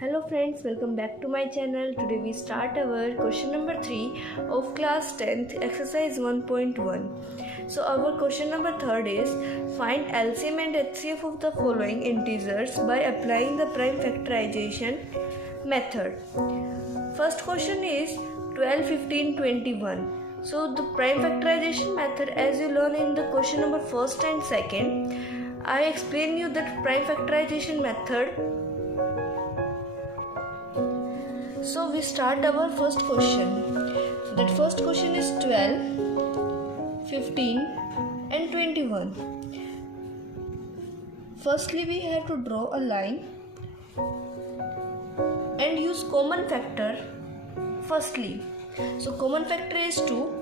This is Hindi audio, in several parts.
Hello friends, welcome back to my channel. Today we start our question number 3 of class 10th exercise 1.1. So our question number 3rd is find LCM and HCF of the following integers by applying the prime factorization method. First question is 12, 15, 21. So the prime factorization method, as you learn in the question number 1st and 2nd, I explain you that prime factorization method. So we start our first question. That first question is 12, 15 and 21. Firstly we have to draw a line and use common factor firstly. So common factor is 2,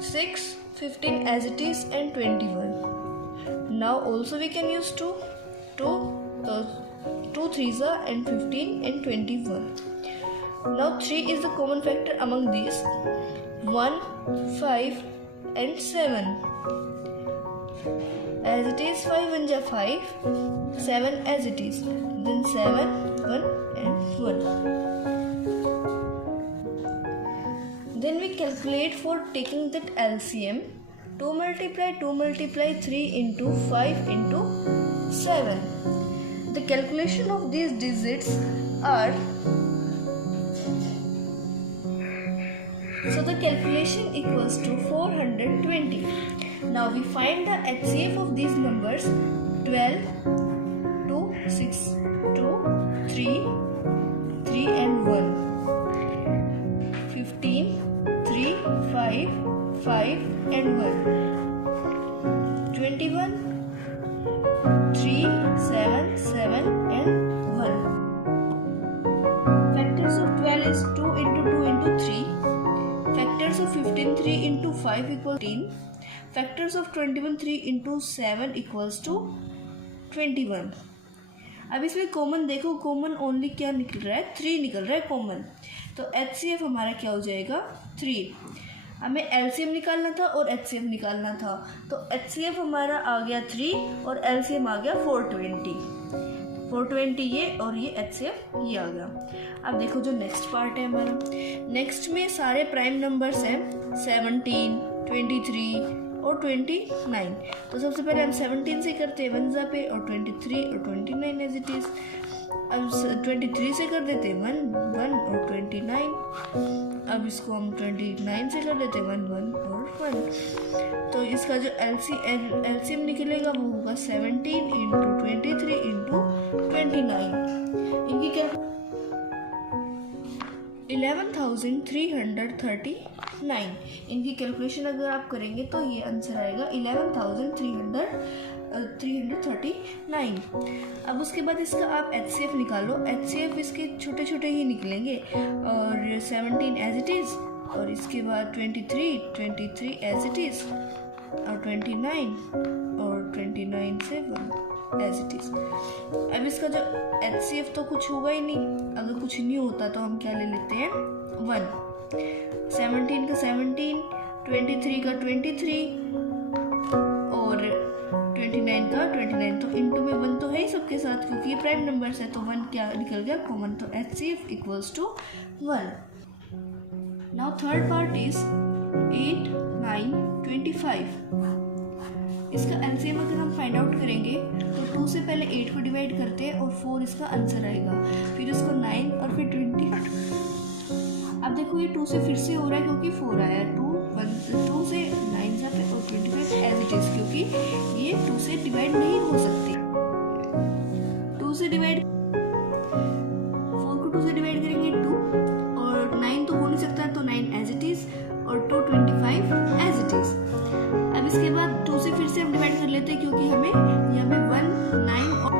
6, 15 as it is and 21. Now also we can use 2 3s are and 15 and 21. Now 3 is the common factor among these. 1, 5 and 7. As it is 5 1 ja 5, 7 as it is. Then 7, 1 and 1. Then we calculate for taking that LCM. 2 multiply 3 into 5 into 7. The calculation of these digits are, so the calculation equals to 420. Now we find the HCF of these numbers. 12, 2, 6, 2, 3, 3 and 1. 15, 3, 5, 5 and 1. 21, 3, 7, 7 and 1. Factors of 12 is 2 into 2 into 3. Factors of 15 3 into 5 equals 15. Factors of 21 3 into 7 equals to 21. अब इसमें कॉमन देखो, कॉमन ओनली क्या निकल रहा है, 3 निकल रहा है कॉमन. तो HCF हमारा क्या हो जाएगा, 3. हमें LCM निकालना था और HCF निकालना था. तो HCF हमारा आ गया 3 और LCM आ गया 420 ये और ये HCF ये आ गया. अब देखो जो नेक्स्ट पार्ट है हमारा, नेक्स्ट में सारे प्राइम नंबर्स हैं 17, 23 और 29. तो सबसे पहले हम 17 से करते हैं 1 पे और 23 और 29 एज इट इज़. अब 23 से कर देते 1 और 29. अब इसको हम 29 से कर देते 1 और 1. तो इसका जो LCM निकलेगा वो होगा 17 इंटू 23 इंटू 29. इनकी क्या 11,339. इनकी कैलकुलेशन अगर आप करेंगे तो ये आंसर आएगा 11,339. अब उसके बाद इसका आप HCF निकालो. HCF इसके छोटे छोटे ही निकलेंगे और 17 एज इट इज़ और इसके बाद 23 एज इट इज़ और 29 और 29 से 1 एज इट इज़. अब इसका जो HCF तो कुछ होगा ही नहीं. अगर कुछ नहीं होता तो हम क्या ले लेते हैं 1. 17 का 17, 23 का 23 और 29 का 29. तो इनटू में 1 तो है ही सबके साथ क्योंकि ये प्राइम नंबर्स है. तो 1 क्या निकल गया कॉमन. तो HCF equals to 1. Now third part is 8, 9, 25. इसका LCM अगर हम फाइंड आउट करेंगे तो 2 से पहले 8 को डिवाइड करते हैं और 4 इसका आंसर आएगा. फिर इसको 9 और फिर 20. अब देखो ये 2 से फिर से हो रहा है क्योंकि 4 आया. 2 से 9 जा पे और 25 एज इट इज क्योंकि ये 2 से डिवाइड नहीं हो सकती. 2 से डिवाइड 4 को 2 से डिवाइड करेंगे 2 और 9 तो हो नहीं सकता तो 9 एज इट इज और 225 एज इट इज. अब इसके बाद 2 से फिर से हम डिवाइड कर लेते हैं क्योंकि हमें यहाँ पे 1, 9 और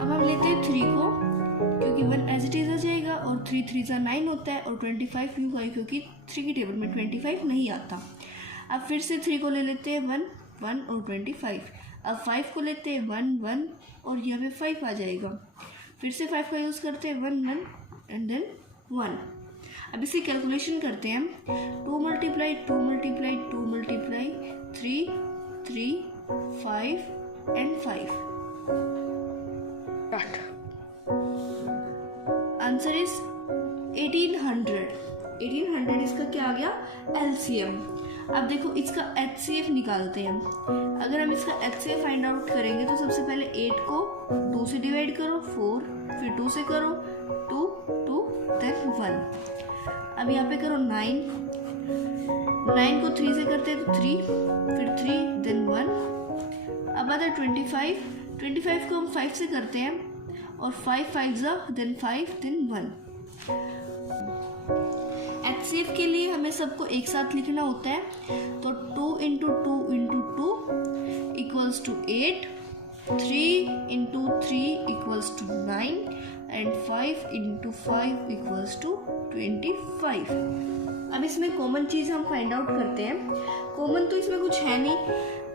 अब हम लेते हैं 3 को क्योंकि 1 एज इट इज आ जाएगा और 3 3 9 होता है और 25 क्यों का क्योंकि 3 की टेबल में 25 नहीं आता. अब फिर से 3 को ले लेते हैं 1 और 25. अब 5 को लेते हैं 1 और यहाँ पे 5 आ जाएगा. फिर से 5 का यूज़ करते हैं 1 एंड देन 1. अब इसकी कैलकुलेशन करते हैं हम. 2 multiply 3, 5 and 5. Answer is 1800। 1800 इसका क्या आ गया? LCM। अब देखो इसका HCF निकालते हैं हम। अगर हम इसका HCF फाइंड आउट करेंगे तो सबसे पहले 8 को 2 से डिवाइड करो, 4, फिर 2 से करो, 2, 2, देन 1। अब यहाँ पे करो 9, 9 को 3 से करते हैं तो 3, फिर 3, देन 1। अब आता है 25, 25 को हम 5 से करते हैं और 5 5 देन 5, देन 1। HCF के लिए हमें सबको एक साथ लिखना होता है, तो 2 into 2 into 2 equals to 8, 3 into 3 equals to 9 and 5 into 5 equals to 25। अब इसमें कॉमन चीज़ हम फाइंड आउट करते हैं। कॉमन तो इसमें कुछ है नहीं,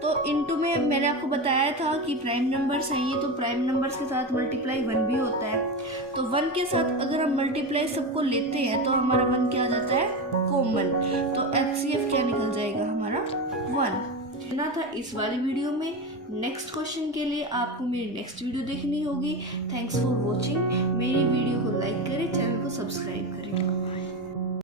तो इनटू में मैंने आपको बताया था कि प्राइम नंबर्स हैं ये, तो प्राइम नंबर्स के साथ मल्टीप्लाई 1 भी होता है। तो 1 के साथ अगर हम मल्टीप्लाई सबको लेते हैं तो हमारा 1 क्या आ जाता है? कॉमन। तो HCF क्या निकल जाएगा हमारा? 1। इतना था इस वाली वीडियो में। नेक्स्ट क्वेश्चन के लिए आपको मेरी नेक्स्ट वीडियो देखनी होगी। Thanks for watching. मेरी वीडियो को लाइक करें, चैनल को सब्सक्राइब करें।